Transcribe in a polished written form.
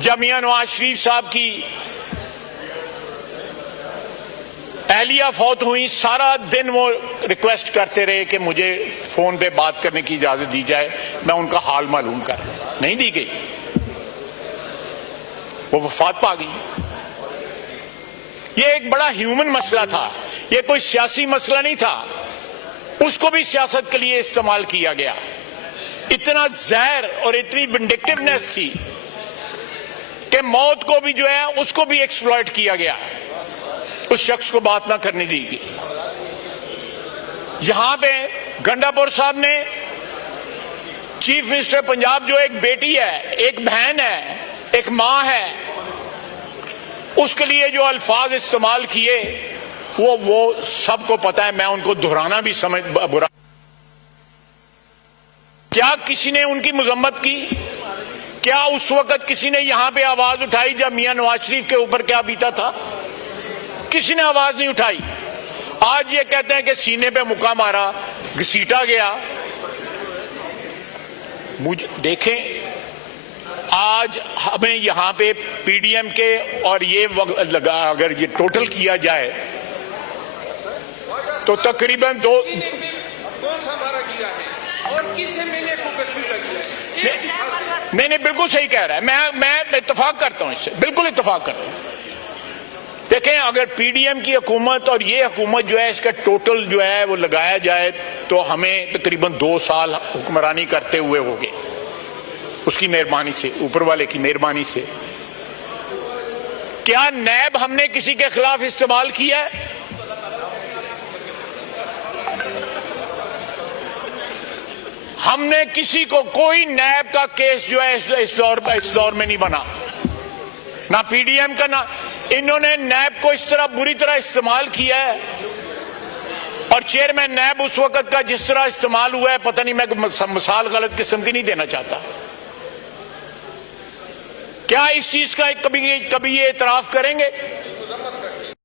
जब मियां नवाज शरीफ साहब की अहलिया फौत हुई, सारा दिन वो रिक्वेस्ट करते रहे कि मुझे फोन पे बात करने की इजाजत दी जाए, मैं उनका हाल मालूम कर, नहीं दी गई। वो वफात पा गई। ये एक बड़ा ह्यूमन मसला था, ये कोई सियासी मसला नहीं था। उसको भी सियासत के लिए इस्तेमाल किया गया। इतना जहर और इतनी विंडिक्टिवनेस थी कि मौत को भी जो है उसको भी एक्सप्लॉइट किया गया, उस शख्स को बात ना करने दी गई। यहां पे गंडापुर साहब ने चीफ मिनिस्टर पंजाब, जो एक बेटी है, एक बहन है, एक मां है, उसके लिए जो अल्फाज इस्तेमाल किए वो सबको पता है। मैं उनको दोहराना भी समझ बुरा। क्या किसी ने उनकी मजम्मत की? क्या उस वक्त किसी ने यहां पे आवाज उठाई जब मियां नवाज शरीफ के ऊपर क्या बीता था? किसी ने आवाज नहीं उठाई। आज ये कहते हैं कि सीने पे मुक्का मारा, घसीटा गया। मुझे देखें, आज हमें यहां पे पीडीएम के और ये लगा, अगर ये टोटल किया जाए तो तकरीबन कौन सा मारा गया है और किस महीने को घसीटा गया है? नहीं, बिल्कुल सही कह रहा है। मैं इत्तेफाक करता हूं इससे, बिल्कुल इत्तेफाक करता हूं। देखें, अगर पीडीएम की हुकूमत और ये हुकूमत जो है, इसका टोटल जो है वो लगाया जाए तो हमें तकरीबन 2 साल हुक्मरानी करते हुए हो गए, उसकी मेहरबानी से, ऊपर वाले की मेहरबानी से। क्या नैब हमने किसी के खिलाफ इस्तेमाल किया है? हमने किसी को, कोई नैब का केस जो है इस दौर में नहीं बना, ना पीडीएम का, ना इन्होंने नैब को इस तरह बुरी तरह इस्तेमाल किया है। और चेयरमैन नैब उस वक्त का जिस तरह इस्तेमाल हुआ है, पता नहीं, मैं मिसाल गलत किस्म की नहीं देना चाहता। क्या इस चीज का कभी ये इतराफ करेंगे?